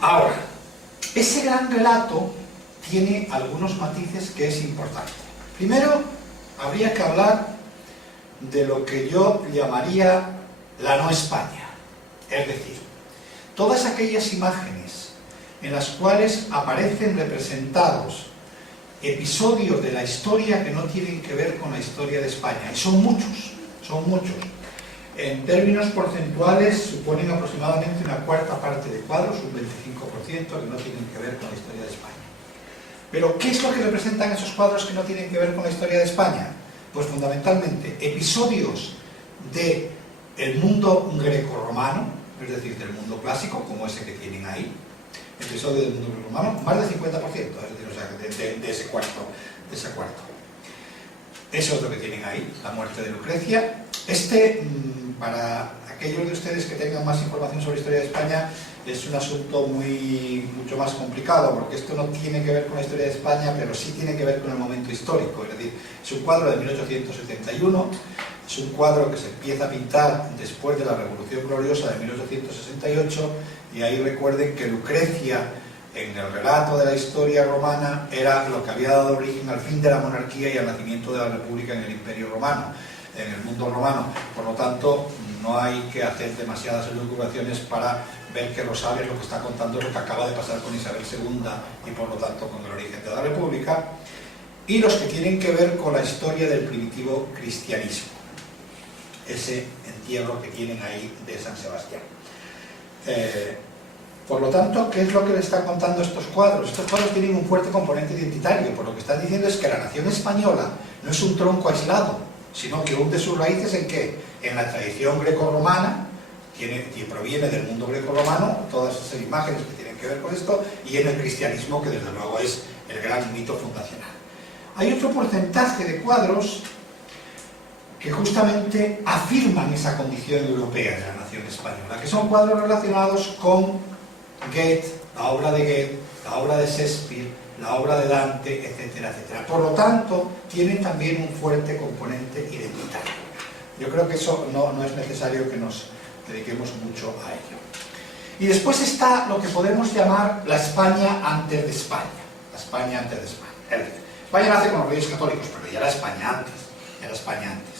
Ahora, ese gran relato tiene algunos matices que es importante. Primero, habría que hablar de lo que yo llamaría la no España. Es decir, todas aquellas imágenes en las cuales aparecen representados episodios de la historia que no tienen que ver con la historia de España. Y son muchos, son muchos. En términos porcentuales suponen aproximadamente una cuarta parte de cuadros, un 25%, que no tienen que ver con la historia de España. Pero, ¿qué es lo que representan esos cuadros que no tienen que ver con la historia de España? Pues fundamentalmente episodios del mundo grecorromano, es decir, del mundo clásico, como ese que tienen ahí, episodio del mundo grecorromano, más del 50%, es decir, o sea, de ese cuarto. Eso es lo que tienen ahí, la muerte de Lucrecia. Para aquellos de ustedes que tengan más información sobre la historia de España, es un asunto mucho más complicado, porque esto no tiene que ver con la historia de España, pero sí tiene que ver con el momento histórico. Es decir, es un cuadro de 1871, es un cuadro que se empieza a pintar después de la Revolución Gloriosa de 1868, y ahí recuerden que Lucrecia, en el relato de la historia romana, era lo que había dado origen al fin de la monarquía y al nacimiento de la república en el Imperio Romano, en el mundo romano. Por lo tanto, no hay que hacer demasiadas elucubraciones para ver que Rosales lo que está contando es lo que acaba de pasar con Isabel II y por lo tanto con el origen de la república, y los que tienen que ver con la historia del primitivo cristianismo, ese entierro que tienen ahí de San Sebastián. Por lo tanto, ¿qué es lo que le están contando estos cuadros? Estos cuadros tienen un fuerte componente identitario, por lo que están diciendo es que la nación española no es un tronco aislado, sino que hunde sus raíces ¿en qué? En la tradición grecorromana, y proviene del mundo grecorromano, todas esas imágenes que tienen que ver con esto, y en el cristianismo, que desde luego es el gran mito fundacional. Hay otro porcentaje de cuadros que justamente afirman esa condición europea de la nación española, que son cuadros relacionados con Goethe, la obra de Goethe, la obra de Shakespeare, la obra de Dante, etcétera, etcétera. Por lo tanto, tienen también un fuerte componente identitario. Yo creo que eso no es necesario que nos dediquemos mucho a ello. Y después está lo que podemos llamar la España antes de España. La España antes de España. Es decir, España nace con los reyes católicos, pero ya era España antes. Ya era España antes.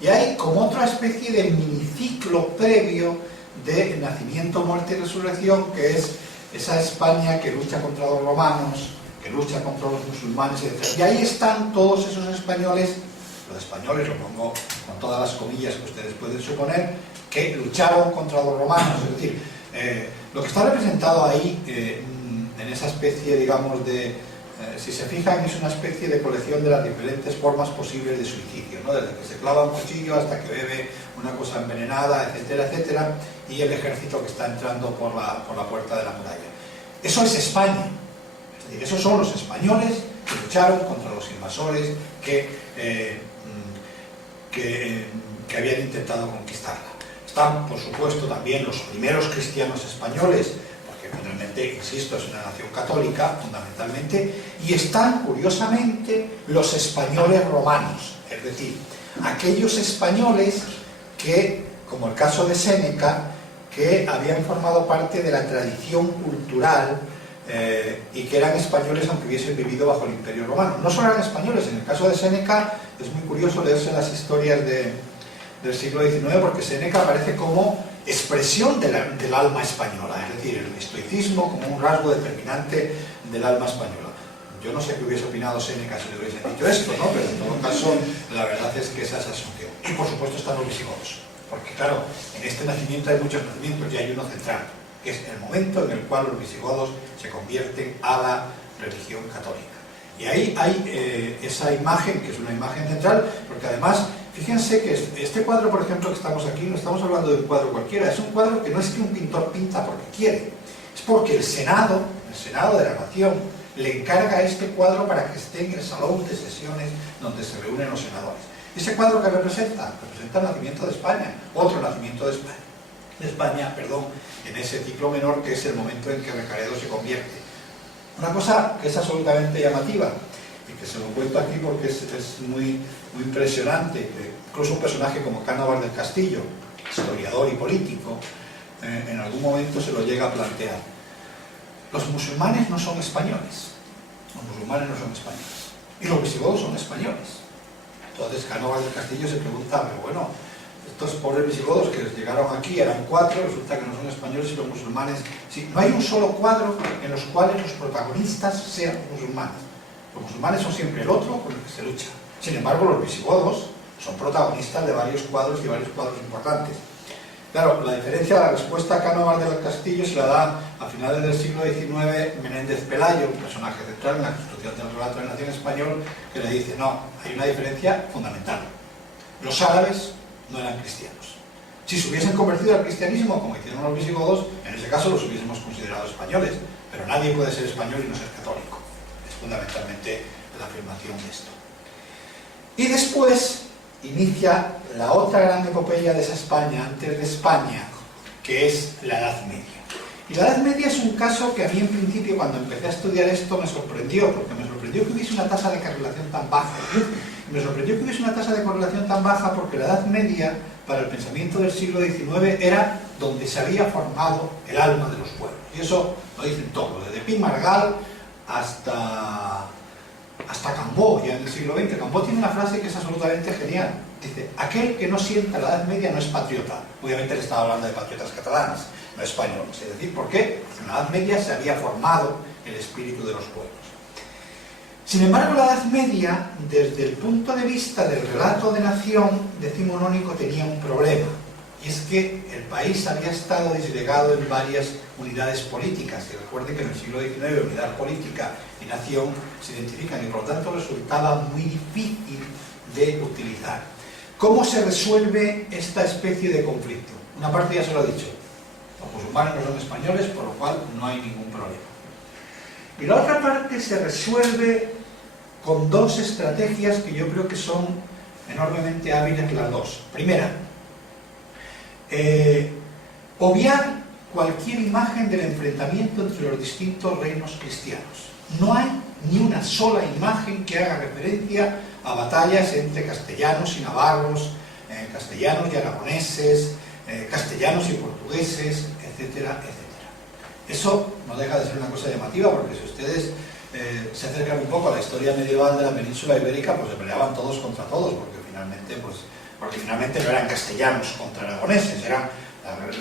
Y hay como otra especie de miniciclo previo de nacimiento, muerte y resurrección, que es esa España que lucha contra los romanos, que lucha contra los musulmanes, etc. Y ahí están todos esos españoles, los españoles, lo pongo con todas las comillas que ustedes pueden suponer, que lucharon contra los romanos. Es decir, lo que está representado ahí, en esa especie, digamos, si se fijan, es una especie de colección de las diferentes formas posibles de suicidio, ¿no? Desde que se clava un cuchillo hasta que bebe una cosa envenenada, etcétera, etcétera, y el ejército que está entrando por la puerta de la muralla. Eso es España. Es decir, esos son los españoles que lucharon contra los invasores que habían intentado conquistarla. Están, por supuesto, también los primeros cristianos españoles, porque finalmente, insisto, es una nación católica, fundamentalmente, y están, curiosamente, los españoles romanos, es decir, aquellos españoles que, como el caso de Séneca, que habían formado parte de la tradición cultural y que eran españoles aunque hubiesen vivido bajo el Imperio Romano. No solo eran españoles, en el caso de Séneca es muy curioso leerse las historias del siglo XIX, porque Séneca aparece como expresión del alma española, es decir, el estoicismo como un rasgo determinante del alma española. Yo no sé qué hubiese opinado Séneca si le hubiesen dicho esto, ¿no? Pero en todo caso, la verdad es que esa es asunción. Y por supuesto están los visigodos, porque claro, en este nacimiento hay muchos nacimientos y hay uno central, que es el momento en el cual los visigodos se convierten a la religión católica. Y ahí hay esa imagen, que es una imagen central, porque además, fíjense que este cuadro, por ejemplo, que estamos aquí, no estamos hablando de un cuadro cualquiera, es un cuadro que no es que un pintor pinta porque quiere, es porque el Senado de la Nación, le encarga este cuadro para que esté en el salón de sesiones donde se reúnen los senadores. ¿Ese cuadro que representa? Representa el nacimiento de España, otro nacimiento de España, en ese ciclo menor, que es el momento en que Recaredo se convierte. Una cosa que es absolutamente llamativa, y que se lo cuento aquí porque es muy, muy impresionante, que incluso un personaje como Cánovas del Castillo, historiador y político, en algún momento se lo llega a plantear. Los musulmanes no son españoles. Los musulmanes no son españoles. Y los visigodos son españoles. Entonces Cánovas del Castillo se pregunta, pero bueno, estos pobres visigodos que llegaron aquí eran 4, resulta que no son españoles y los musulmanes... Sí, no hay un solo cuadro en los cuales los protagonistas sean musulmanes. Los musulmanes son siempre el otro con el que se lucha. Sin embargo, los visigodos son protagonistas de varios cuadros y varios cuadros importantes. Claro, la diferencia, la respuesta a Cánovas del Castillo se la da a finales del siglo XIX Menéndez Pelayo, un personaje central en la construcción del relato de la nación español, que le dice, no, hay una diferencia fundamental. Los árabes no eran cristianos. Si se hubiesen convertido al cristianismo, como hicieron los visigodos, en ese caso los hubiésemos considerado españoles, pero nadie puede ser español y no ser católico. Es fundamentalmente la afirmación de esto. Y después inicia la otra gran epopeya de esa España, antes de España, que es la Edad Media. Y la Edad Media es un caso que a mí en principio, cuando empecé a estudiar esto, me sorprendió, porque me sorprendió que hubiese una tasa de correlación tan baja. Me sorprendió que hubiese una tasa de correlación tan baja porque la Edad Media, para el pensamiento del siglo XIX, era donde se había formado el alma de los pueblos. Y eso lo dicen todo, desde Pi Margall hasta Cambó, ya en el siglo XX. Cambó tiene una frase que es absolutamente genial. Dice, aquel que no sienta la Edad Media no es patriota. Obviamente le estaba hablando de patriotas catalanes, no españoles. Es decir, ¿por qué? Porque en la Edad Media se había formado el espíritu de los pueblos. Sin embargo, la Edad Media, desde el punto de vista del relato de nación decimonónico, tenía un problema. Y es que el país había estado disgregado en varias unidades políticas. Y recuerden que en el siglo XIX unidad política y nación se identifican y por lo tanto resultaba muy difícil de utilizar. ¿Cómo se resuelve esta especie de conflicto? Una parte ya se lo he dicho. Los musulmanes no son españoles, por lo cual no hay ningún problema. Y la otra parte se resuelve con dos estrategias que yo creo que son enormemente hábiles las dos. Primera, obviar cualquier imagen del enfrentamiento entre los distintos reinos cristianos. No hay ni una sola imagen que haga referencia a batallas entre castellanos y navarros, castellanos y aragoneses, castellanos y portugueses, etcétera, etcétera. Eso no deja de ser una cosa llamativa, porque si ustedes se acercan un poco a la historia medieval de la península ibérica, pues se peleaban todos contra todos, porque finalmente no eran castellanos contra aragoneses, eran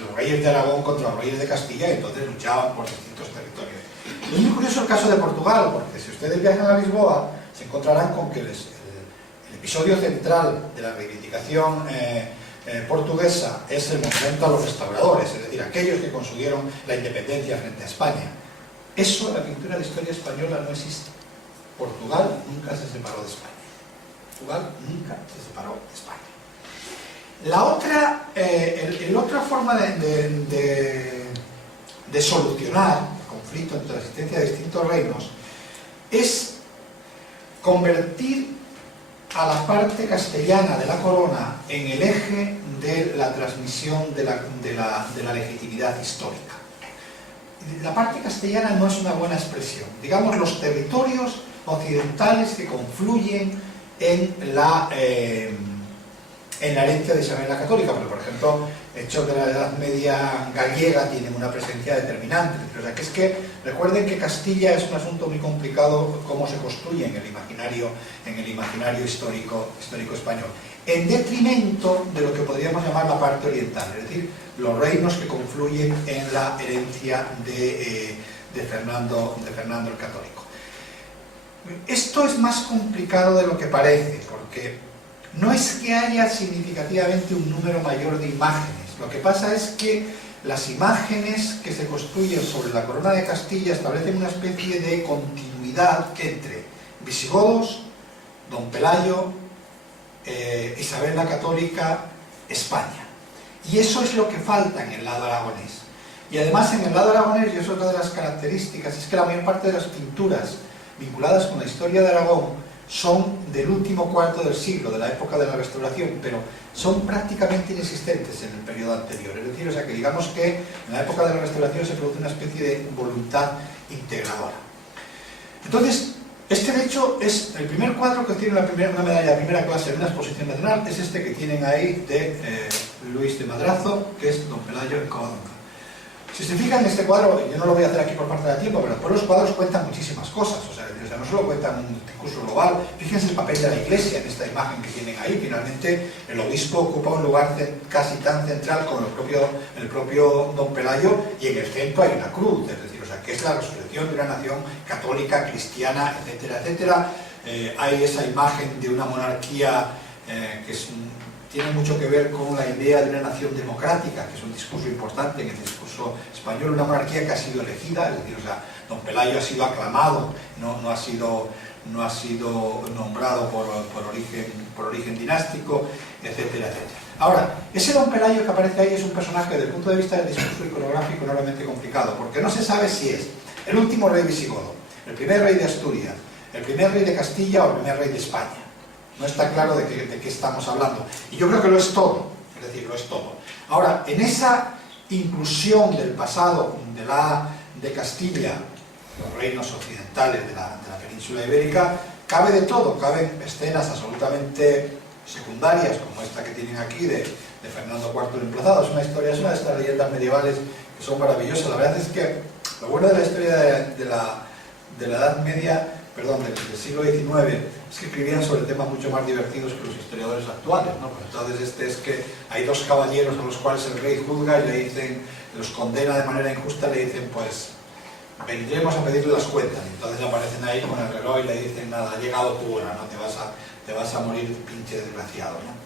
los reyes de Aragón contra los reyes de Castilla, y entonces luchaban por distintos territorios. Es muy curioso el caso de Portugal, porque si ustedes viajan a Lisboa, se encontrarán con que el episodio central de la reivindicación portuguesa es el monumento a los restauradores, es decir, aquellos que consiguieron la independencia frente a España. Eso en la pintura de historia española no existe. Portugal nunca se separó de España. Portugal nunca se separó de España. La otra forma de solucionar el conflicto entre la existencia de distintos reinos es convertir a la parte castellana de la corona en el eje de la transmisión de la legitimidad histórica. La parte castellana no es una buena expresión. Digamos, los territorios occidentales que confluyen en la herencia de Isabel la Católica, porque por ejemplo hechos de la Edad Media gallega tienen una presencia determinante. O sea, que es que recuerden que Castilla es un asunto muy complicado, cómo se construye en el imaginario histórico español, en detrimento de lo que podríamos llamar la parte oriental, es decir, los reinos que confluyen en la herencia de Fernando el Católico. Esto es más complicado de lo que parece, porque no es que haya significativamente un número mayor de imágenes. Lo que pasa es que las imágenes que se construyen sobre la corona de Castilla establecen una especie de continuidad entre visigodos, Don Pelayo, Isabel la Católica, España. Y eso es lo que falta en el lado aragonés. Y además en el lado aragonés, y eso es otra de las características, es que la mayor parte de las pinturas vinculadas con la historia de Aragón son del último cuarto del siglo, de la época de la Restauración, pero son prácticamente inexistentes en el periodo anterior. Es decir, o sea que digamos que en la época de la Restauración se produce una especie de voluntad integradora. Entonces, este de hecho es el primer cuadro que tiene una medalla de primera clase en una exposición nacional, es este que tienen ahí de Luis de Madrazo, que es Don Pelayo en Covadonga. Si se fijan en este cuadro, yo no lo voy a hacer aquí por parte del tiempo, pero después los cuadros cuentan muchísimas cosas, o sea, no solo cuentan un discurso global. Fíjense el papel de la Iglesia en esta imagen que tienen ahí. Finalmente el obispo ocupa un lugar casi tan central como el propio don Pelayo, y en el centro hay una cruz, es decir, o sea, que es la resurrección de una nación católica, cristiana, etcétera, etcétera. Hay esa imagen de una monarquía que tiene mucho que ver con la idea de una nación democrática, que es un discurso importante en el discurso español, una monarquía que ha sido elegida, es decir, o sea, don Pelayo ha sido aclamado, no ha sido nombrado por origen dinástico, etcétera, etcétera. Ahora, ese don Pelayo que aparece ahí es un personaje desde el punto de vista del discurso iconográfico enormemente complicado, porque no se sabe si es el último rey visigodo, el primer rey de Asturias, el primer rey de Castilla o el primer rey de España. No está claro de qué estamos hablando. Y yo creo que lo es todo, es decir, lo es todo. Ahora, en esa inclusión del pasado de Castilla, los reinos occidentales de la península ibérica, cabe de todo, caben escenas absolutamente secundarias, como esta que tienen aquí de Fernando IV el Emplazado. Es una historia, es una de estas leyendas medievales que son maravillosas. La verdad es que lo bueno de la historia de la Edad Media, perdón, del siglo XIX, es que escribían sobre temas mucho más divertidos que los historiadores actuales, ¿no? Pues entonces es que hay dos caballeros a los cuales el rey juzga y le dicen, los condena de manera injusta, le dicen, pues vendremos a pedirle las cuentas. Y entonces aparecen ahí con el reloj y le dicen, nada, ha llegado tu hora, ¿no? Te vas a morir, pinche desgraciado, ¿no?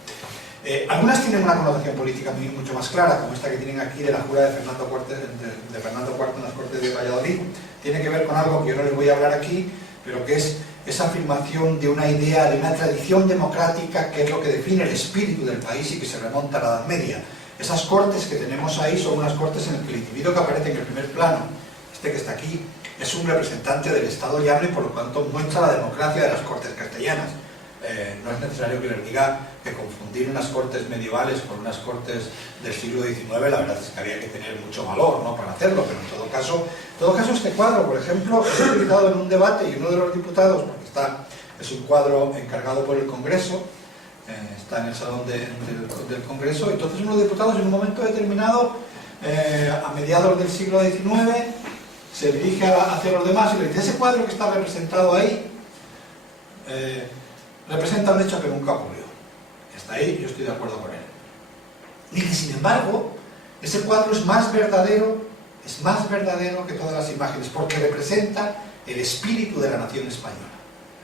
Algunas tienen una connotación política mucho más clara, como esta que tienen aquí de la jura de Fernando IV en las Cortes de Valladolid. Tiene que ver con algo que yo no les voy a hablar aquí, pero que es esa afirmación de una idea, de una tradición democrática que es lo que define el espíritu del país y que se remonta a la Edad Media. Esas cortes que tenemos ahí son unas cortes en las que el individuo que aparece en el primer plano, este que está aquí, es un representante del Estado llano y por lo tanto muestra la democracia de las cortes castellanas. No es necesario que les diga que confundir unas cortes medievales con unas cortes del siglo XIX, la verdad es que había que tener mucho valor, ¿no?, para hacerlo, pero en todo caso este cuadro, por ejemplo, es utilizado en un debate y uno de los diputados, porque es un cuadro encargado por el Congreso, está en el salón del Congreso, entonces uno de los diputados en un momento determinado, a mediados del siglo XIX, se dirige hacia los demás y le dice, ese cuadro que está representado ahí, representa un hecho que nunca ocurrió. Hasta ahí yo estoy de acuerdo con él. Y que sin embargo, ese cuadro es más verdadero que todas las imágenes, porque representa el espíritu de la nación española.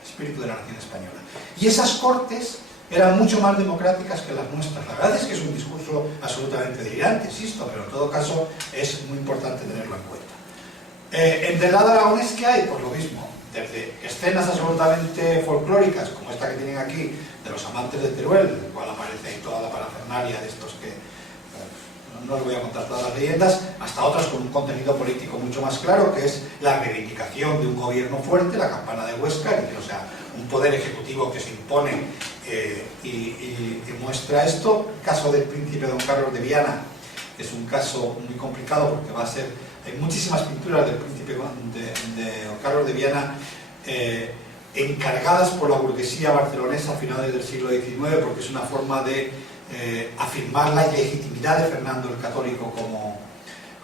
El espíritu de la nación española. Y esas cortes eran mucho más democráticas que las nuestras. La verdad es que es un discurso absolutamente delirante, insisto, pero en todo caso es muy importante tenerlo en cuenta. Entre el lado aragonés que hay, pues lo mismo. Desde escenas absolutamente folclóricas, como esta que tienen aquí, de los amantes de Teruel, del cual aparece ahí toda la parafernalia de estos que no os voy a contar todas las leyendas, hasta otras con un contenido político mucho más claro, que es la reivindicación de un gobierno fuerte, la campana de Huesca, o sea, un poder ejecutivo que se impone y muestra esto. El caso del príncipe don Carlos de Viana es un caso muy complicado porque va a ser... Hay muchísimas pinturas del príncipe de don Carlos de Viana encargadas por la burguesía barcelonesa a finales del siglo XIX, porque es una forma de afirmar la legitimidad de Fernando el Católico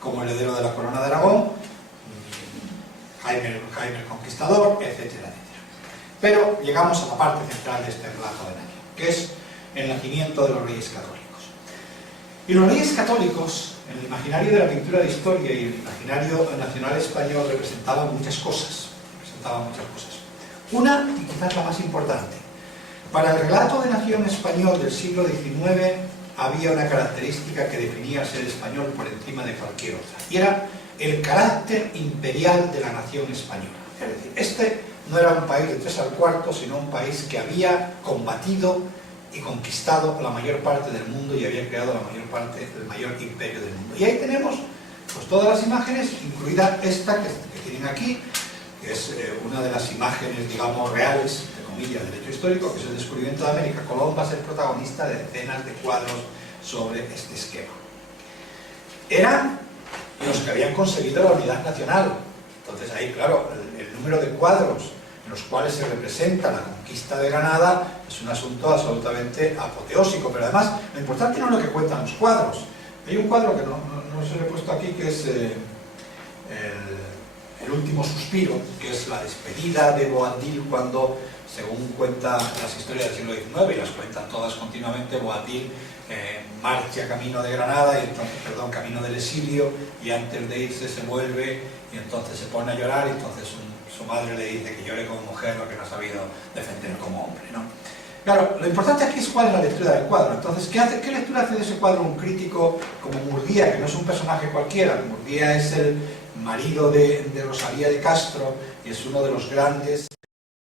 como heredero de la corona de Aragón, Jaime el Conquistador, etcétera, etcétera. Pero llegamos a la parte central de este relato de Nania, que es el nacimiento de los Reyes Católicos. Y los Reyes Católicos, en el imaginario de la pintura de historia y el imaginario nacional español, representaban muchas cosas. Una, y quizás la más importante, para el relato de nación español del siglo XIX había una característica que definía al ser español por encima de cualquier otra, y era el carácter imperial de la nación española. Es decir, este no era un país de 3 al cuarto, sino un país que había combatido y conquistado la mayor parte del mundo y había creado el mayor imperio del mundo. Y ahí tenemos pues todas las imágenes, incluida esta que tienen aquí, que es una de las imágenes, digamos, reales, entre comillas, del hecho histórico, que es el descubrimiento de América. Colón va a ser protagonista de decenas de cuadros sobre este esquema. Eran los que habían conseguido la unidad nacional. Entonces ahí, claro, el número de cuadros en los cuales se representa la conquista de Granada es un asunto absolutamente apoteósico, pero además lo importante no es lo que cuentan los cuadros. Hay un cuadro que no Bueno, se lo he puesto aquí, que es el último suspiro, que es la despedida de Boabdil cuando, según cuentan las historias del siglo XIX, y las cuentan todas continuamente, Boabdil marcha camino de Granada, y entonces, perdón, camino del exilio, y antes de irse se vuelve y entonces se pone a llorar, y entonces su madre le dice que llore como mujer lo que no ha sabido defender como hombre, ¿no? Claro, lo importante aquí es cuál es la lectura del cuadro. Entonces, ¿qué lectura hace de ese cuadro un crítico como Murguía, que no es un personaje cualquiera? Murguía es el marido de Rosalía de Castro y es uno de los grandes